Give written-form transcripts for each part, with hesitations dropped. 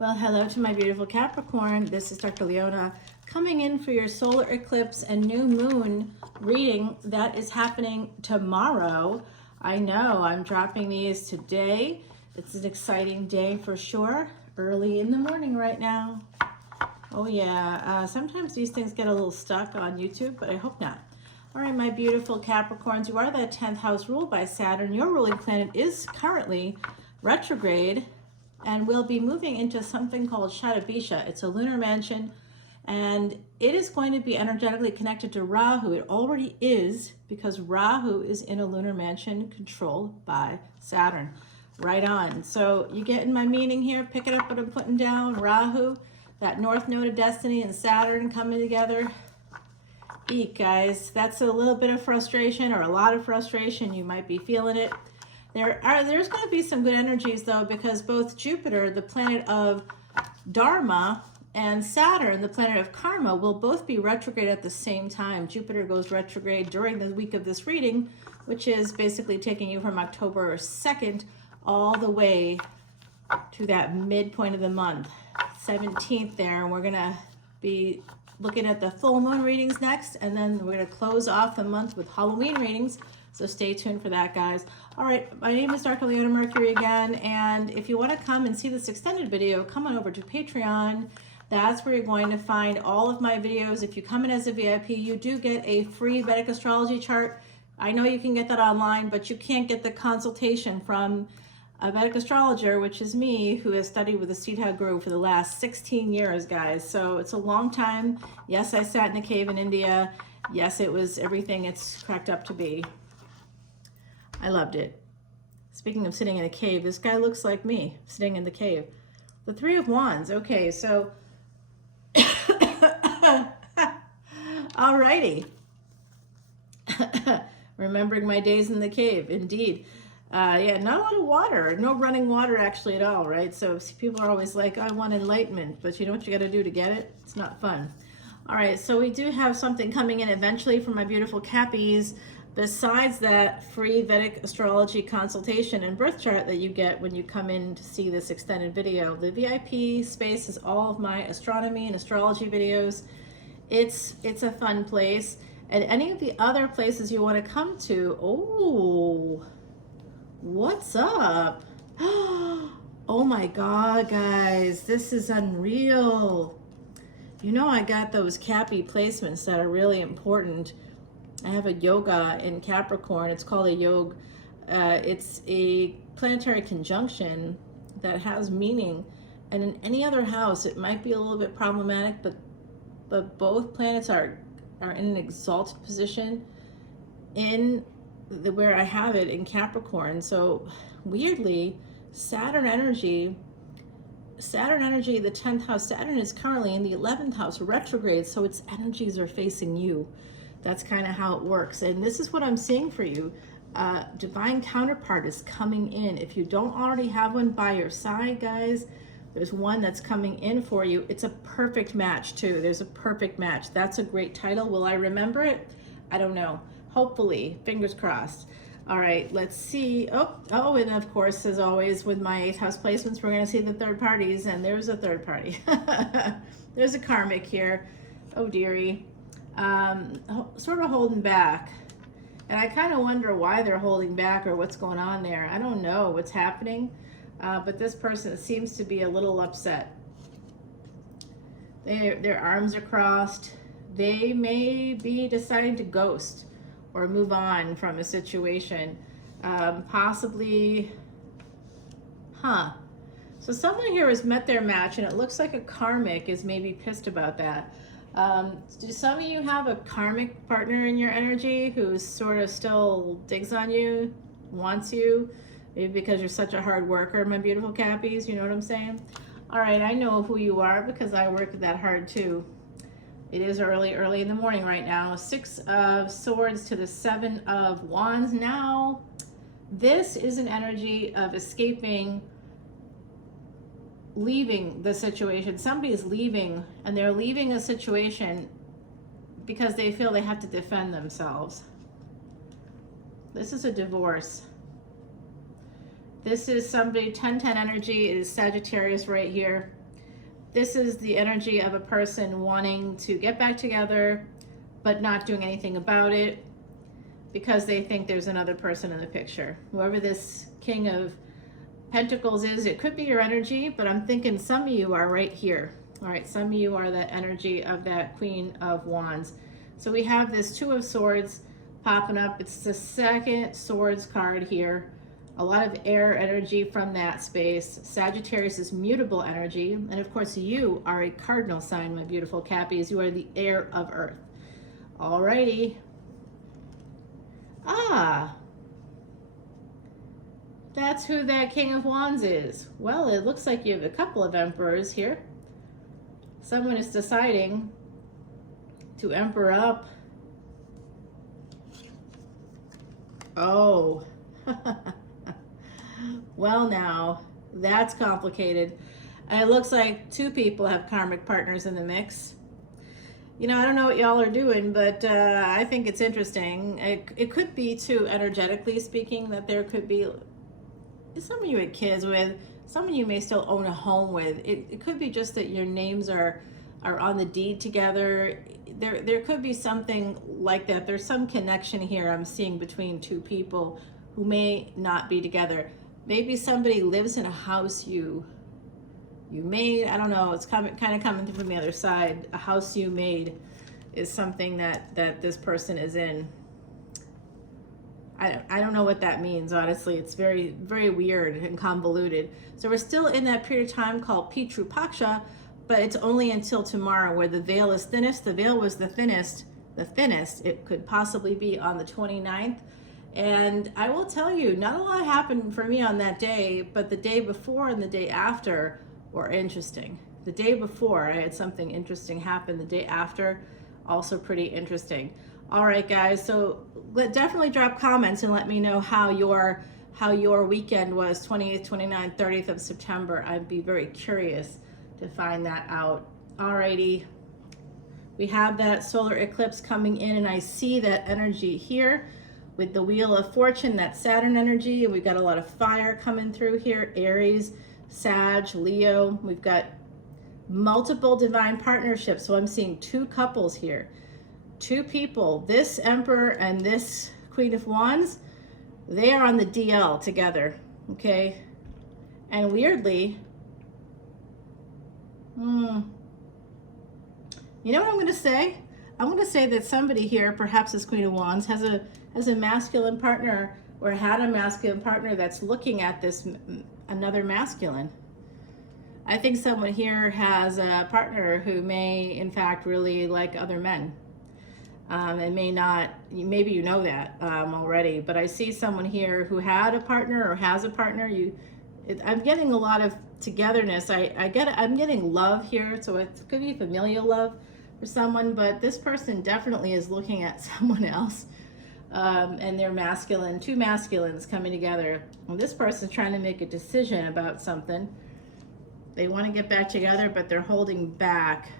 Well, hello to my beautiful Capricorn. This is Dr. Leona coming in for your solar eclipse and new moon reading that is happening tomorrow. I know I'm dropping these today. It's an exciting day for sure. Early in the morning right now. Oh yeah, sometimes these things get a little stuck on YouTube, but I hope not. All right, my beautiful Capricorns, you are that 10th house ruled by Saturn. Your ruling planet is currently retrograde and will be moving into something called Shatabisha. It's a lunar mansion, and it is going to be energetically connected to Rahu. It already is, because Rahu is in a lunar mansion controlled by Saturn. Right on. So you getting my meaning here? Pick it up what I'm putting down. Rahu, that north node of destiny, and Saturn coming together. Eek, guys. That's a little bit of frustration, or a lot of frustration. You might be feeling it. There's going to be some good energies, though, because both Jupiter, the planet of Dharma, and Saturn, the planet of Karma, will both be retrograde at the same time. Jupiter goes retrograde during the week of this reading, which is basically taking you from October 2nd all the way to that midpoint of the month, 17th there. And we're going to be looking at the full moon readings next, and then we're going to close off the month with Halloween readings. So stay tuned for that, guys. All right, my name is Dr. Leona Mercury again, and if you want to come and see this extended video, come on over to Patreon. That's where you're going to find all of my videos. If you come in as a VIP, you do get a free Vedic Astrology chart. I know you can get that online, but you can't get the consultation from a Vedic astrologer, which is me, who has studied with the Siddha Guru for the last 16 years, guys. So it's a long time. Yes, I sat in a cave in India. Yes, it was everything it's cracked up to be. I loved it. Speaking of sitting in a cave, this guy looks like me, sitting in the cave. The Three of Wands. Okay, so alrighty. Remembering my days in the cave, indeed. Yeah, not a lot of water, no running water actually at all, right? So people are always like, I want enlightenment, but you know what you got to do to get it? It's not fun. All right, so we do have something coming in eventually for my beautiful Cappies. Besides that free Vedic astrology consultation and birth chart that you get when you come in to see this extended video, the VIP space is all of my astronomy and astrology videos. It's a fun place. And any of the other places you want to come to, oh, what's up? Oh my God, guys, this is unreal. You know, I got those Cappy placements that are really important. I have a yoga in Capricorn. It's called a yoga. It's a planetary conjunction that has meaning. And in any other house, it might be a little bit problematic, but both planets are in an exalted position in where I have it in Capricorn. So weirdly, Saturn energy, the 10th house, Saturn is currently in the 11th house retrograde. So its energies are facing you. That's kind of how it works. And this is what I'm seeing for you. Divine counterpart is coming in. If you don't already have one by your side, guys, there's one that's coming in for you. It's a perfect match too. There's a perfect match. That's a great title. Will I remember it? I don't know. Hopefully, fingers crossed. All right, let's see. Oh, and of course, as always, with my 8th house placements, we're going to see the third parties, and there's a third party. There's a karmic here. Oh, dearie. Sort of holding back. And I kind of wonder why they're holding back or what's going on there. I don't know what's happening, but this person seems to be a little upset. Their arms are crossed. They may be deciding to ghost or move on from a situation. Possibly, So someone here has met their match, and it looks like a karmic is maybe pissed about that. Do some of you have a karmic partner in your energy who sort of still digs on you, wants you, maybe because you're such a hard worker, my beautiful Cappies, you know what I'm saying? All right, I know who you are because I work that hard too. It is early in the morning right now. 6 of Swords to the 7 of Wands. Now, this is an energy of escaping, leaving the situation. Somebody is leaving, and they're leaving a situation because they feel they have to defend themselves. This is a divorce. This is somebody, 10-10 energy is Sagittarius right here. this is the energy of a person wanting to get back together, but not doing anything about it because they think there's another person in the picture. Whoever this King of Pentacles is, it could be your energy, but I'm thinking some of you are right here. All right, some of you are that energy of that Queen of Wands. So we have this Two of Swords popping up. It's the second Swords card here. A lot of air energy from that space. Sagittarius is mutable energy. And of course, you are a cardinal sign, my beautiful Cappies. You are the air of Earth. Alrighty. Ah, that's who that King of Wands is. Well, it looks like you have a couple of emperors here. Someone is deciding to emperor up. Oh, well now, that's complicated. And it looks like two people have karmic partners in the mix. You know, I don't know what y'all are doing, but I think it's interesting. It could be too, energetically speaking, that there could be some of you had kids with, some of you may still own a home with. It could be just that your names are on the deed together. There could be something like that. There's some connection here I'm seeing between two people who may not be together. Maybe somebody lives in a house you made. I don't know. It's kind of coming from the other side. A house you made is something that this person is in. I don't know what that means, honestly. It's very, very weird and convoluted. So we're still in that period of time called Pitru Paksha, but it's only until tomorrow where the veil is thinnest. The veil was the thinnest. It could possibly be on the 29th. And I will tell you, not a lot happened for me on that day, but the day before and the day after were interesting. The day before, I had something interesting happen. The day after, also pretty interesting. All right, guys, so definitely drop comments and let me know how your weekend was, 28th, 29th, 30th of September. I'd be very curious to find that out. All righty. We have that solar eclipse coming in, and I see that energy here with the Wheel of Fortune, that Saturn energy. We've got a lot of fire coming through here, Aries, Sag, Leo. We've got multiple divine partnerships. So I'm seeing two couples here. Two people, this Emperor and this Queen of Wands, they are on the DL together, okay? And weirdly, you know what I'm going to say? I'm going to say that somebody here, perhaps this Queen of Wands, has a masculine partner or had a masculine partner that's looking at this another masculine. I think someone here has a partner who may, in fact, really like other men. And may not, maybe you know that already, but I see someone here who had a partner or has a partner. I'm getting a lot of togetherness. I'm getting love here, so it could be familial love for someone, but this person definitely is looking at someone else, and they're masculine, two masculines coming together. And this person's trying to make a decision about something. They want to get back together, but they're holding back.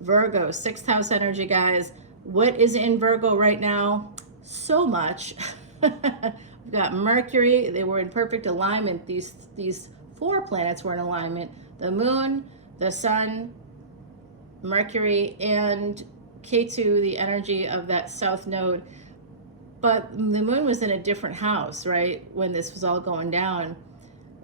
Virgo, 6th house energy, guys. What is in Virgo right now? So much. We've got Mercury. They were in perfect alignment. These four planets were in alignment. The moon, the sun, Mercury, and Ketu, the energy of that south node. But the moon was in a different house, right? When this was all going down,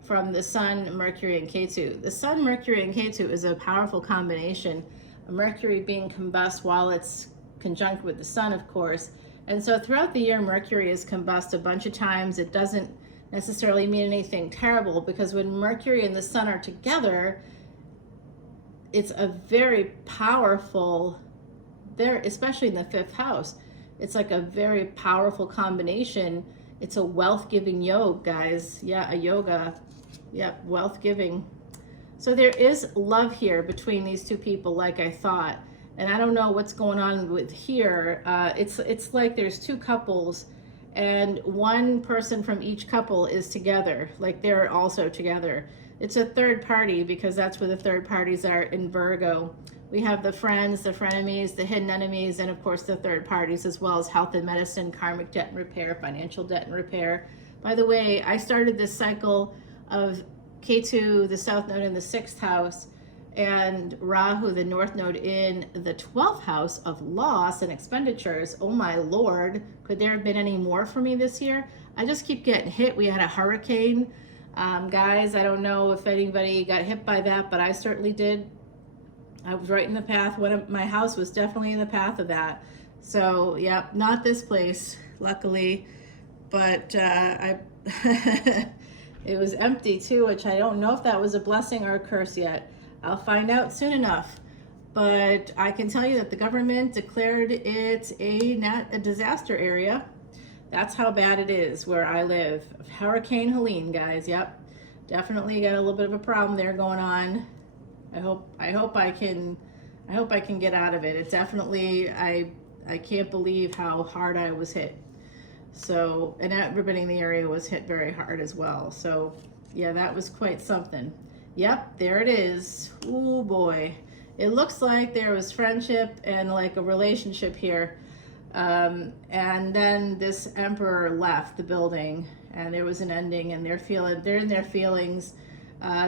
from the sun, Mercury, and Ketu. The sun, Mercury, and Ketu is a powerful combination. Mercury being combust while it's conjunct with the sun, of course. And so throughout the year, Mercury is combust a bunch of times. It doesn't necessarily mean anything terrible, because when Mercury and the sun are together, it's a very powerful, especially in the 5th house, it's like a very powerful combination. It's a wealth-giving yoga, guys. Yeah, a yoga. Yep, wealth-giving. So there is love here between these two people, like I thought. And I don't know what's going on with here. It's like there's two couples, and one person from each couple is together, like they're also together. It's a third party, because that's where the third parties are in Virgo. We have the friends, the frenemies, the hidden enemies, and of course the third parties, as well as health and medicine, karmic debt and repair, financial debt and repair. By the way, I started this cycle of Ketu, the south node in the 6th house, and Rahu, the north node in the 12th house of loss and expenditures. Oh my Lord, could there have been any more for me this year? I just keep getting hit. We had a hurricane. Guys, I don't know if anybody got hit by that, but I certainly did. I was right in the path. My house was definitely in the path of that. So, yeah, not this place, luckily, but it was empty too, which I don't know if that was a blessing or a curse yet. I'll find out soon enough. But I can tell you that the government declared it a disaster area. That's how bad it is where I live. Hurricane Helene, guys. Yep, definitely got a little bit of a problem there going on. I hope I can get out of it. It definitely, I can't believe how hard I was hit. So, and everybody in the area was hit very hard as well. So, yeah, that was quite something. Yep, there it is. Oh boy. It looks like there was friendship and like a relationship here. And then this emperor left the building and there was an ending, and they're in their feelings.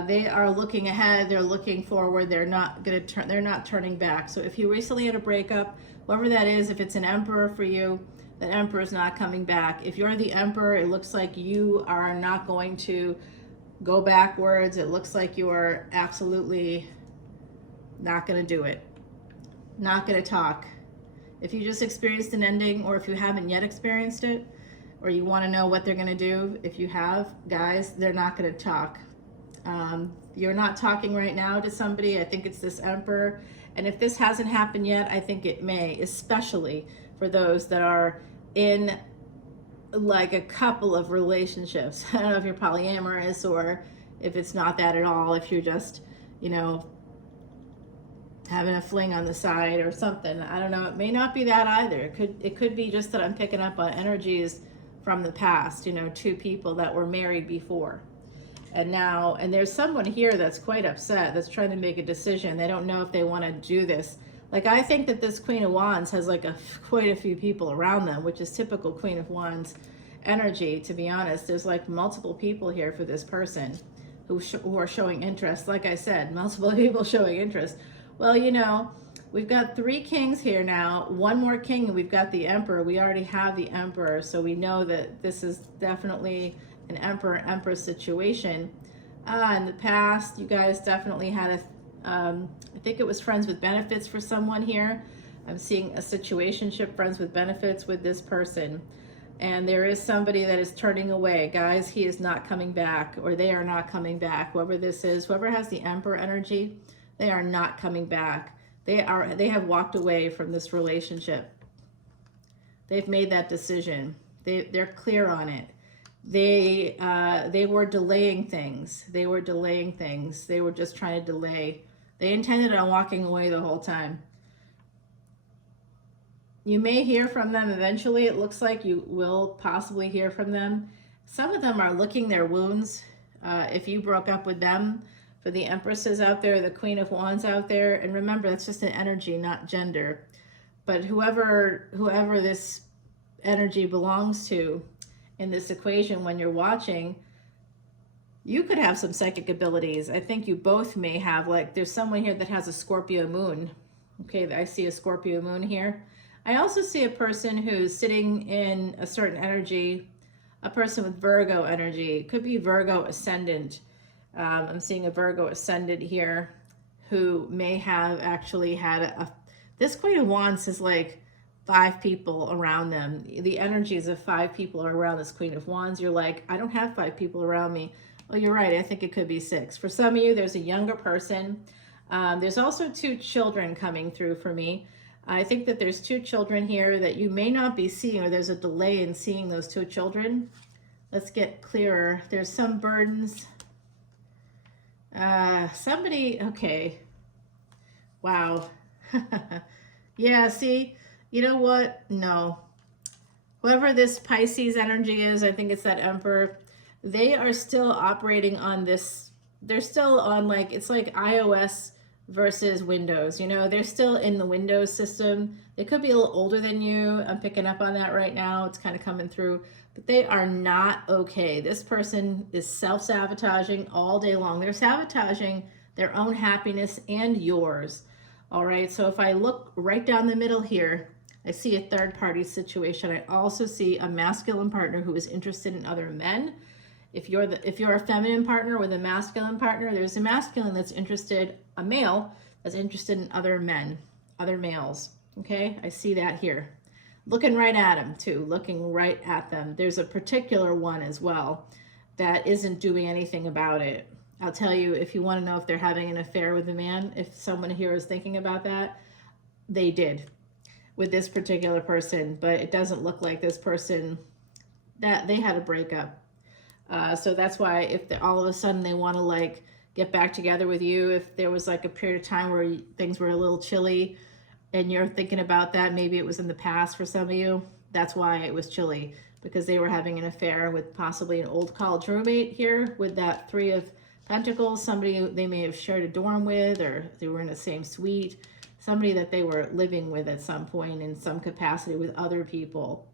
They are looking ahead, they're looking forward, they're not turning back. So if you recently had a breakup, whoever that is, if it's an emperor for you, the emperor is not coming back. If you're the emperor, it looks like you are not going to go backwards. It looks like you are absolutely not going to do it. Not going to talk. If you just experienced an ending, or if you haven't yet experienced it, or you want to know what they're going to do, if you have, guys, they're not going to talk. You're not talking right now to somebody. I think it's this emperor. And if this hasn't happened yet, I think it may, especially for those that are in like a couple of relationships. I don't know if you're polyamorous or if it's not that at all, if you're just, you know, having a fling on the side or something. I don't know. It may not be that either. It could be just that I'm picking up on energies from the past, you know, two people that were married before. And there's someone here that's quite upset, that's trying to make a decision. They don't know if they want to do this. Like, I think that this Queen of Wands has like quite a few people around them, which is typical Queen of Wands energy, to be honest. There's like multiple people here for this person who are showing interest. Like I said, multiple people showing interest. Well, you know, we've got 3 kings here now, 1 more king, and we've got the emperor. We already have the emperor, so we know that this is definitely an emperor-empress situation. In the past, you guys definitely had I think it was friends with benefits for someone here. I'm seeing a situationship, friends with benefits with this person. And there is somebody that is turning away. Guys, he is not coming back, or they are not coming back. Whoever this is, whoever has the emperor energy, they are not coming back. They have walked away from this relationship. They've made that decision. They're clear on it. They were delaying things. They were just trying to delay. They intended on walking away the whole time. You may hear from them eventually. It looks like you will possibly hear from them. Some of them are licking their wounds. If you broke up with them, for the empresses out there, the Queen of Wands out there, and remember, that's just an energy, not gender. But whoever this energy belongs to in this equation, when you're watching, you could have some psychic abilities. I think you both may have, like, there's someone here that has a Scorpio moon. Okay, I see a Scorpio moon here. I also see a person who's sitting in a certain energy, a person with Virgo energy. It could be Virgo Ascendant. I'm seeing a Virgo Ascendant here who may have actually had this Queen of Wands is like 5 people around them. The energies of 5 people are around this Queen of Wands. You're like, I don't have 5 people around me. Well, you're right. I think it could be 6. For some of you, there's a younger person. There's also 2 children coming through for me. I think that there's 2 children here that you may not be seeing, or there's a delay in seeing those 2 children. Let's get clearer. There's some burdens. Okay. Wow. Yeah, see, you know what? No. Whoever this Pisces energy is, I think it's that emperor, they are still operating on this. They're still on, like, it's like iOS versus Windows. You know, they're still in the Windows system. They could be a little older than you. I'm picking up on that right now. It's kind of coming through, but they are not okay. This person is self-sabotaging all day long. They're sabotaging their own happiness and yours. All right, so if I look right down the middle here, I see a third party situation. I also see a masculine partner who is interested in other men. If you're a feminine partner with a masculine partner, there's a masculine that's interested, a male that's interested in other men, other males. Okay, I see that here. Looking right at them too, looking right at them. There's a particular one as well that isn't doing anything about it. I'll tell you, if you want to know if they're having an affair with a man, if someone here is thinking about that, they did with this particular person, but it doesn't look like this person, that they had a breakup. So that's why if all of a sudden they want to like get back together with you, if there was like a period of time where things were a little chilly and you're thinking about that, maybe it was in the past for some of you, that's why it was chilly, because they were having an affair with possibly an old college roommate here with that Three of Pentacles, somebody they may have shared a dorm with, or they were in the same suite, somebody that they were living with at some point in some capacity with other people.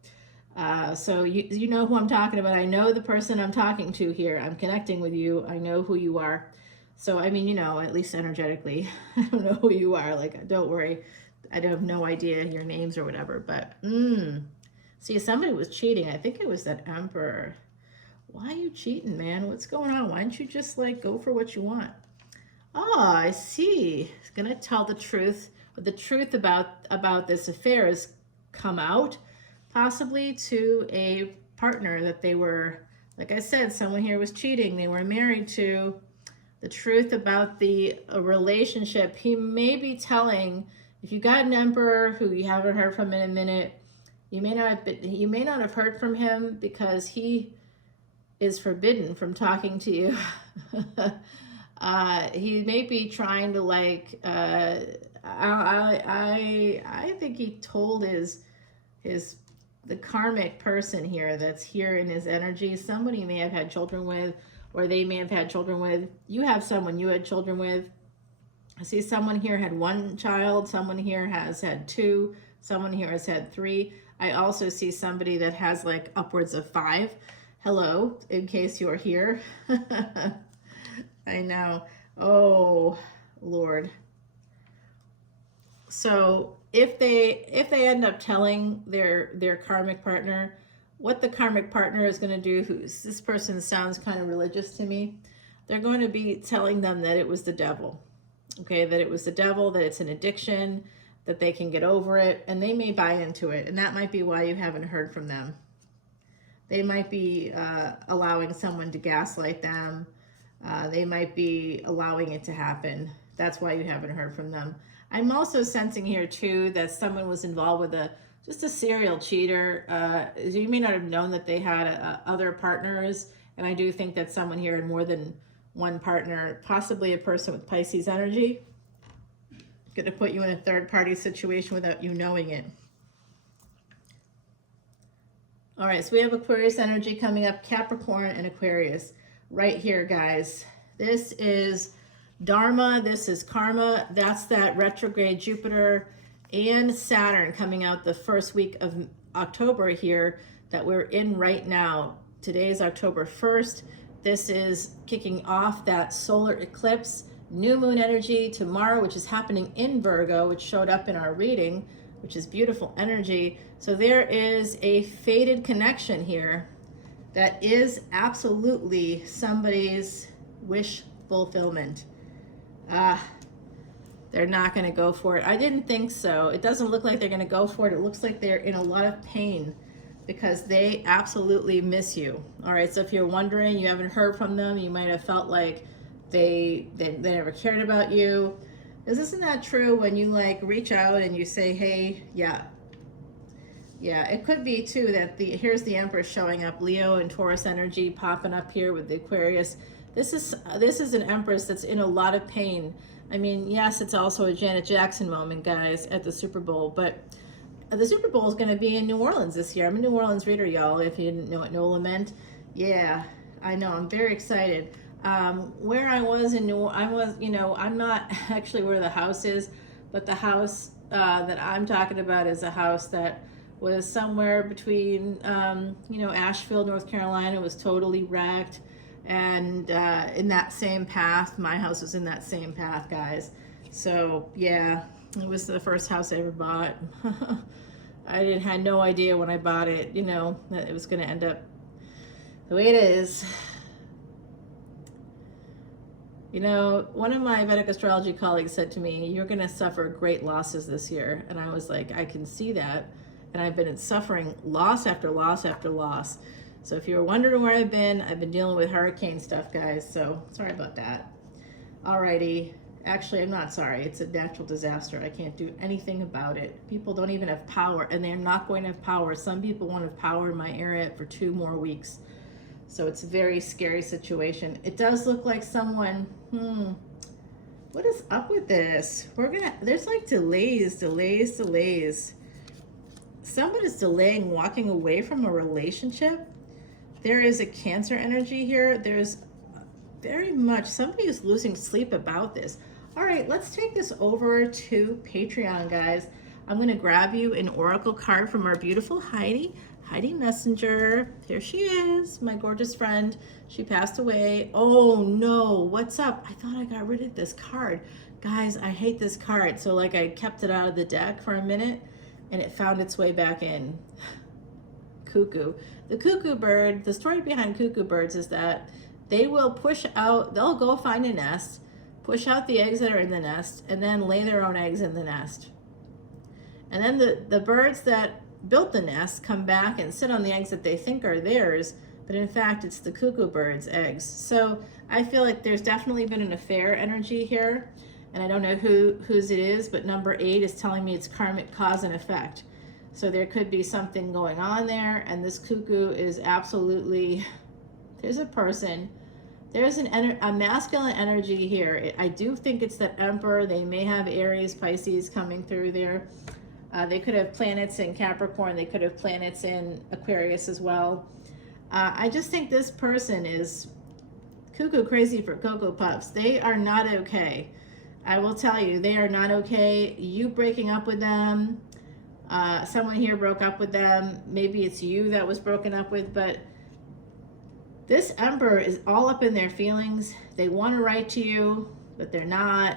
So you know who I'm talking about. I know the person I'm talking to here. I'm connecting with you. I know who you are. So, I mean, you know, at least energetically, I don't know who you are. Like, don't worry. I have no idea your names or whatever. But, see, somebody was cheating. I think it was that Emperor. Why are you cheating, man? What's going on? Why don't you just, like, go for what you want? Oh, I see. It's going to tell the truth. But the truth about this affair has come out. Possibly to a partner that they were, like I said, someone here was cheating. They were married to. The truth about the relationship. He may be telling, if you got an Emperor who you haven't heard from in a minute, you may not have heard from him because he is forbidden from talking to you. He may be trying to like. I think he told the karmic person here that's here in his energy, somebody may have had children with, or they may have had children with. You have someone you had children with. I see someone here had one child, someone here has had two, someone here has had three. I also see somebody that has like upwards of 5. Hello, in case you're here. I know. Oh, Lord. So if they end up telling their karmic partner, what the karmic partner is going to do, this person sounds kind of religious to me, they're going to be telling them that it was the devil. Okay, that it was the devil, that it's an addiction, that they can get over it, and they may buy into it. And that might be why you haven't heard from them. They might be allowing someone to gaslight them. They might be allowing it to happen. That's why you haven't heard from them. I'm also sensing here too that someone was involved with just a serial cheater. You may not have known that they had other partners, and I do think that someone here had more than one partner, possibly a person with Pisces energy, going to put you in a third-party situation without you knowing it. All right, so we have Aquarius energy coming up, Capricorn and Aquarius right here, guys. This is Dharma, this is karma. That's that retrograde Jupiter and Saturn coming out the first week of October here that we're in right now. Today is October 1st. This is kicking off that solar eclipse, new moon energy tomorrow, which is happening in Virgo, which showed up in our reading, which is beautiful energy. So there is a fated connection here that is absolutely somebody's wish fulfillment. They're not going to go for it. I didn't think so. It doesn't look like they're going to go for it. It looks like they're in a lot of pain because they absolutely miss you. All right, so if you're wondering, you haven't heard from them, you might have felt like they never cared about you. Isn't that true when you like reach out and you say, hey, yeah, it could be too that here's the Empress showing up, Leo and Taurus energy popping up here with the Aquarius. This is an Empress that's in a lot of pain. I mean, yes, it's also a Janet Jackson moment, guys, at the Super Bowl, but the Super Bowl is going to be in New Orleans this year. I'm a New Orleans reader, y'all, if you didn't know what NOLA meant. Yeah, I know. I'm very excited. Where I was you know, I'm not actually where the house is, but the house that I'm talking about is a house that was somewhere between, you know, Asheville, North Carolina, was totally wrecked. And in that same path, my house was in that same path, guys. So yeah, it was the first house I ever bought. I had no idea when I bought it, you know, that it was going to end up the way it is. You know, one of my Vedic astrology colleagues said to me, "You're going to suffer great losses this year." And I was like, I can see that. And I've been suffering loss after loss after loss. So if you're wondering where I've been dealing with hurricane stuff, guys. So sorry about that. Alrighty. Actually, I'm not sorry. It's a natural disaster. I can't do anything about it. People don't even have power, and they're not going to have power. Some people won't have power in my area for 2 more weeks. So it's a very scary situation. It does look like someone, what is up with this? There's like delays. Someone is delaying walking away from a relationship. There is a Cancer energy here. There's very much, somebody is losing sleep about this. All right, let's take this over to Patreon, guys. I'm going to grab you an oracle card from our beautiful Heidi Messenger. Here she is, my gorgeous friend. She passed away. Oh no, what's up? I thought I got rid of this card. Guys, I hate this card. So like I kept it out of the deck for a minute and it found its way back in. Cuckoo. The cuckoo bird, the story behind cuckoo birds is that they will push out, they'll go find a nest, push out the eggs that are in the nest, and then lay their own eggs in the nest. And then the birds that built the nest come back and sit on the eggs that they think are theirs, but in fact it's the cuckoo bird's eggs. So I feel like there's definitely been an affair energy here, and I don't know whose it is, but number 8 is telling me it's karmic cause and effect. So there could be something going on there, and this cuckoo is absolutely, there's a person, there's a masculine energy here. I do think it's that Emperor. They may have Aries, Pisces coming through there. They could have planets in Capricorn. They could have planets in Aquarius as well. I just think this person is cuckoo crazy for Cocoa Puffs. They are not okay. I will tell you, they are not okay. You breaking up with them, someone here broke up with them. Maybe it's you that was broken up with, but this Emperor is all up in their feelings. They want to write to you, but they're not.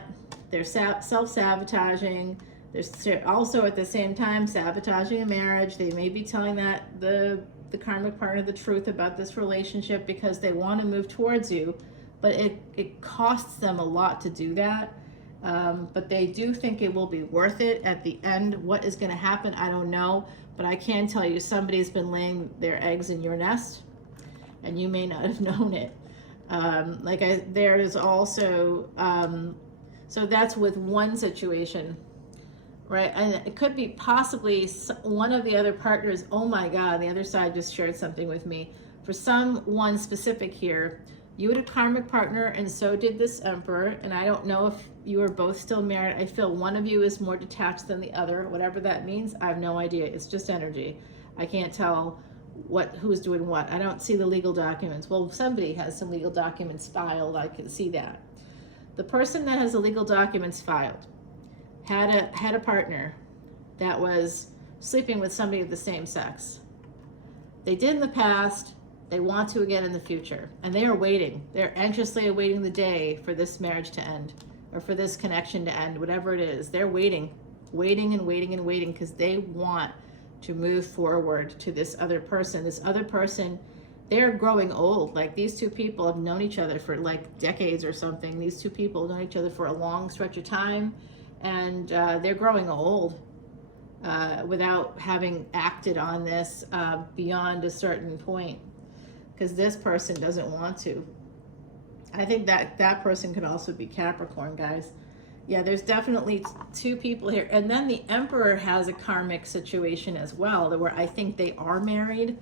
They're self-sabotaging. They're also at the same time sabotaging a marriage. They may be telling the karmic partner the truth about this relationship because they want to move towards you, but it costs them a lot to do that. But they do think it will be worth it at the end. What is going to happen, I don't know, but I can tell you somebody's been laying their eggs in your nest, and you may not have known it. There is also, so that's with one situation, right? And it could be possibly one of the other partners. Oh my God, the other side just shared something with me. For someone specific here, you had a karmic partner, and so did this Emperor. And I don't know if you are both still married. I feel one of you is more detached than the other. Whatever that means, I have no idea. It's just energy. I can't tell who's doing what. I don't see the legal documents. Well, somebody has some legal documents filed. I can see that. The person that has the legal documents filed had a partner that was sleeping with somebody of the same sex. They did in the past. They want to again in the future, and they are waiting. They're anxiously awaiting the day for this marriage to end, or for this connection to end, whatever it is. They're waiting because they want to move forward to this other person. This other person, they're growing old. Like, these two people have known each other for like decades or something. These two people have known each other for a long stretch of time, and they're growing old without having acted on this beyond a certain point, because this person doesn't want to. I think that person could also be Capricorn, guys. Yeah, there's definitely two people here. And then the Emperor has a karmic situation as well, where I think they are married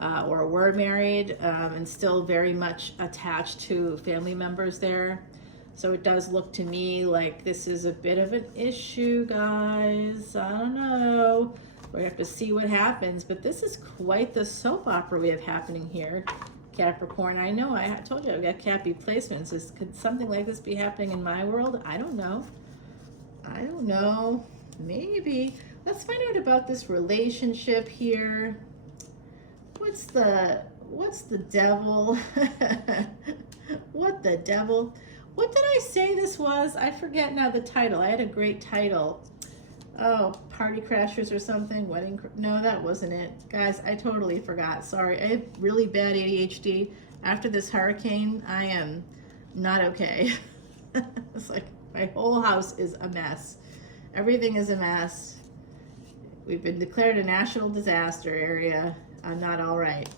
or were married and still very much attached to family members there. So it does look to me like this is a bit of an issue, guys. I don't know. We're gonna have to see what happens, but this is quite the soap opera we have happening here. Capricorn. I know, I told you I've got Cappy placements. Could something like this be happening in my world? I don't know. I don't know. Maybe. Let's find out about this relationship here. What's the devil? What the devil? What did I say this was? I forget now the title. I had a great title. Oh, Party Crashers or something. No, that wasn't it. Guys, I totally forgot. Sorry. I have really bad ADHD. After this hurricane, I am not okay. It's like my whole house is a mess. Everything is a mess. We've been declared a national disaster area. I'm not all right.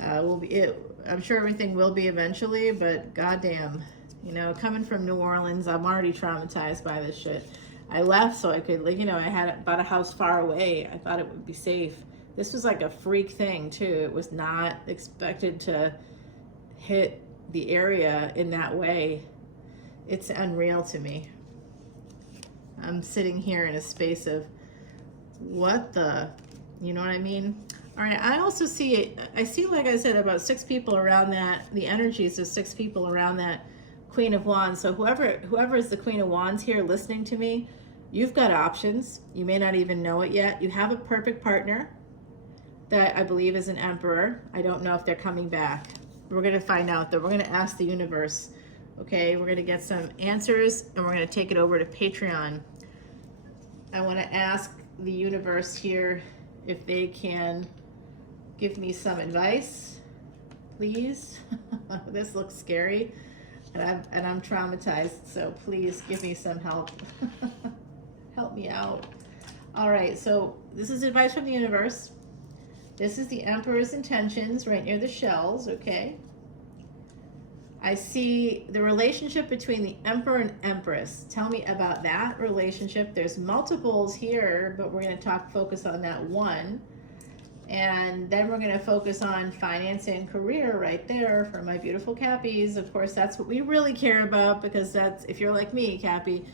I'm sure everything will be eventually, but goddamn, you know, coming from New Orleans, I'm already traumatized by this shit. I left so I could, like, you know, I had bought a house far away. I thought it would be safe. This was like a freak thing too. It was not expected to hit the area in that way. It's unreal to me. I'm sitting here in a space of what the, you know what I mean? All right, I also see, like I said, about 6 people around that, the energies of 6 people around that Queen of Wands. So whoever is the Queen of Wands here listening to me, you've got options. You may not even know it yet. You have a perfect partner that I believe is an Emperor. I don't know if they're coming back. We're going to find out, though. We're going to ask the universe. Okay, we're going to get some answers, and we're going to take it over to Patreon. I want to ask the universe here if they can give me some advice, please. This looks scary, and I'm traumatized, so please give me some help. Help me out. All right, so this is advice from the universe. This is the Emperor's intentions right near the shells, okay? I see the relationship between the Emperor and Empress. Tell me about that relationship. There's multiples here, but we're going to focus on that one. And then we're going to focus on finance and career right there for my beautiful Cappies. Of course, that's what we really care about, because that's, if you're like me, Cappy,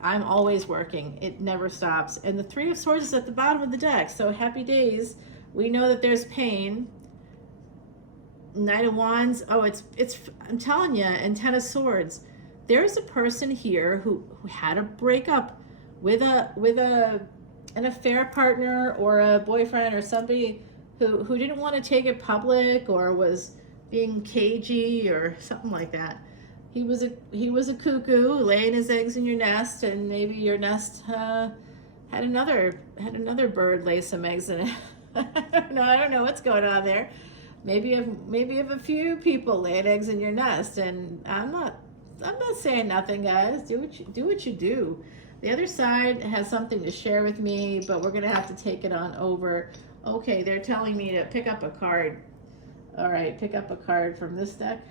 I'm always working. It never stops. And the 3 of Swords is at the bottom of the deck. So happy days. We know that there's pain. Knight of Wands, oh, it's I'm telling you, and 10 of Swords. There's a person here who had a breakup with an affair partner or a boyfriend or somebody who didn't want to take it public or was being cagey or something like that. He was a cuckoo laying his eggs in your nest, and maybe your nest had another bird lay some eggs in it. I don't know what's going on there. Maybe if a few people laid eggs in your nest, and I'm not saying nothing, guys. Do what you do. The other side has something to share with me, but we're gonna have to take it on over. Okay, they're telling me to pick up a card. All right, pick up a card from this deck.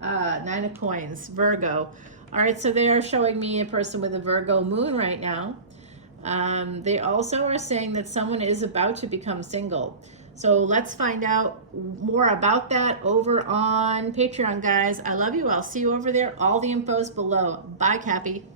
9 of Coins, Virgo. All right, so they are showing me a person with a Virgo moon right now. They also are saying that someone is about to become single. So let's find out more about that over on Patreon, guys. I love you. I'll see you over there. All the info's below. Bye, Cappy.